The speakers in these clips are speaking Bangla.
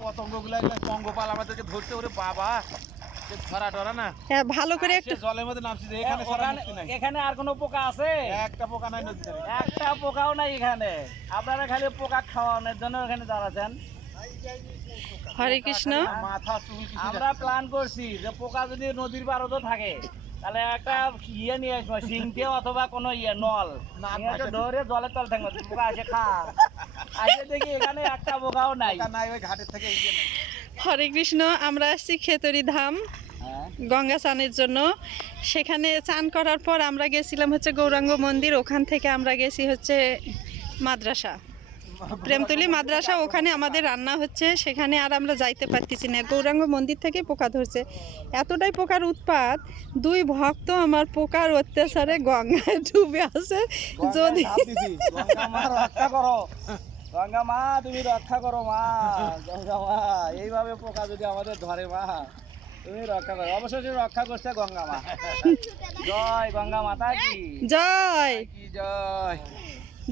পতঙ্গগুলা পঙ্গপাল আমাদেরকে ধরতে ওরে বাবা ধরা টরা না। হ্যাঁ ভালো করে একটু জলের মধ্যে নামছি এখানে এখানে আর কোনো পোকা আছে? একটা পোকা নাই নদীতে, একটা পোকাও নাই এখানে। আপনারা খালি পোকা খাওয়ানোর জন্য এখানে দাঁড়াচ্ছেন। হরে কৃষ্ণ। মাথা চুল আমরা প্ল্যান করছি যে পোকা যদি নদীর পাড়ে থাকে তাহলে একটা ইয়ে নিয়ে আসবো, সিংটে অথবা কোনো ইয়ে নল ধরে জলের তল থাকবো, পোকা আসে খা। আসে দেখি এখানে একটা পোকাও নাই। নাই ওই ঘাটের থেকে হরে কৃষ্ণ। আমরা আসছি খেতড়ি ধাম গঙ্গা স্নানের জন্য। সেখানে স্নান করার পর আমরা গেছিলাম হচ্ছে গৌরাঙ্গ মন্দির, ওখান থেকে আমরা গেছি হচ্ছে মাদ্রাসা প্রেমতলী মাদ্রাসা, ওখানে আমাদের রান্না হচ্ছে। সেখানে আর আমরা যাইতে পারতেছি না, গৌরাঙ্গ মন্দির থেকে পোকা ধরছে। এতটাই পোকার উৎপাত, দুই ভক্ত আমার পোকার অত্যাচারে গঙ্গায় ডুবে আছে। যদি রক্ষা করো গঙ্গা মা, তুমি রক্ষা করো মা। গঙ্গা মা, এইভাবে পোকা যদি আমাদের ধরে মা, তুমি রক্ষা করো। অবশ্যই রক্ষা করছে গঙ্গা মা। জয় গঙ্গা মাতা কি জয়। জয়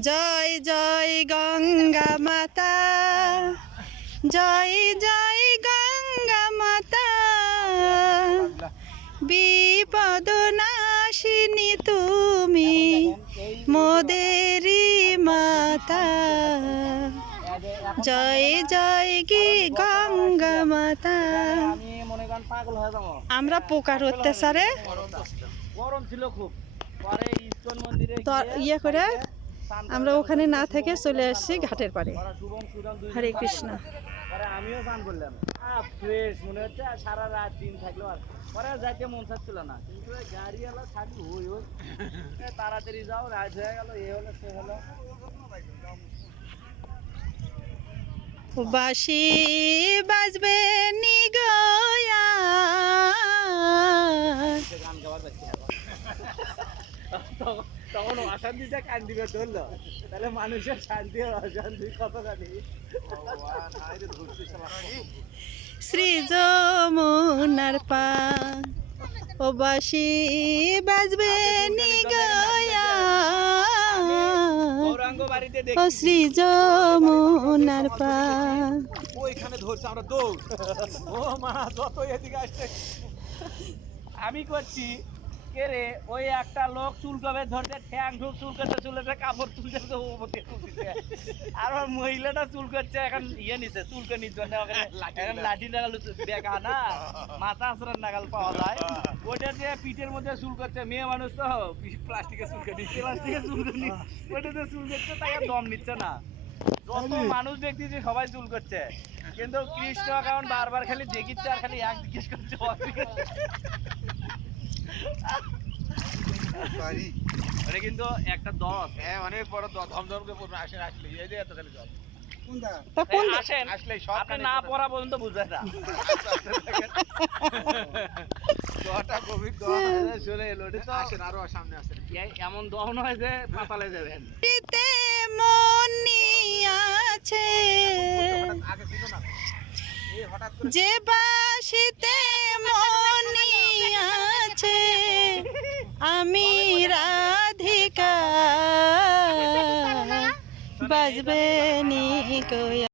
জয় জয় গঙ্গা মাতা, জয় জয় গঙ্গা মাতা, বিপদ নাশিনী তুমি মোদেরি মাতা, জয় জয় কি গঙ্গা মাতা। আমি মনে করেন পাগল হয়ে যাবো। আমরা পোকার অত্যাচারে গরম ছিল খুব, পরে ইস্কন মন্দিরে ইয়ে করে আমরা ওখানে না থেকে চলে আসছি ঘাটের পাড়ে। হরে কৃষ্ণ। পরে আমিও স্নান করলাম, ফ্রেশ মনে হচ্ছে। আর সারা রাত দিন থাকলো, আর পরে যাইতে মন চাচ্ছিল না, কিন্তু গাড়ি এলো থাকি হই হই, তাড়াতাড়ি যাও, রাত হয়ে গেল, এ হলো সে হলো। বাঁশি বাজবে নি গয়া, গান গাওয়ার পাচ্ছি না। তখন অশান্তিটা কান দিবে ধরলো, তাহলে মানুষের শান্তি আর অশান্তি কত জানি। শ্রী যমুনার পা, ও বাঁশি বাজবে নি গয়া, গৌরাঙ্গ বাড়িতে ও শ্রী যমুনার পা। ওইখানে ধরছে আমরা দৌড়। ও মা যত এদিকে আসছে আমি করছি কে রে, ওই একটা লোক চুলকবে ধরতে, ঠ্যাং ঠুক চুল করতে, চুলেতে কাপড় তুলতে, আর ওই মহিলাটা চুল করছে। এখন ইয়ে নিছে চুলকে নিচ্ছে, এখন লাঠি নাগাল দেখা না, মাথা আসরার নাগাল পাওয়া যায়। ওটা যে পিঠের মধ্যে চুল করছে, মেয়ে মানুষ তো প্লাস্টিকের চুলকে নিচ্ছে, প্লাস্টিকের চুলকে নিচ্ছে, ওটাতে চুল করছে, তাই আর দম নিচ্ছে না। যত মানুষ দেখতেছি সবাই চুল করছে, কিন্তু কৃষ্ণ কারণ বারবার খালি দেখিচ্ছে আর খালি এক জিজ্ঞেস করছে। ওটা কিন্তু একটা দশ, হ্যাঁ অনেক বড় ধমধম করে পড়বে। আসেন আসলে এই যে এত খালি জল আসেন আসলে সব আপনি না পড়া পর্যন্ত বুঝবে না। দটা গভীর চলে এলো, তো আসেন আরো সামনে আসেন। এমন দহন হয় যে পাতালে যাবেন। মনি আছে আগে ছিল না, এই হঠাৎ করে যে বাঁশিতে মনি আছে, আমি রাধিকা বাজবে নি গয়া।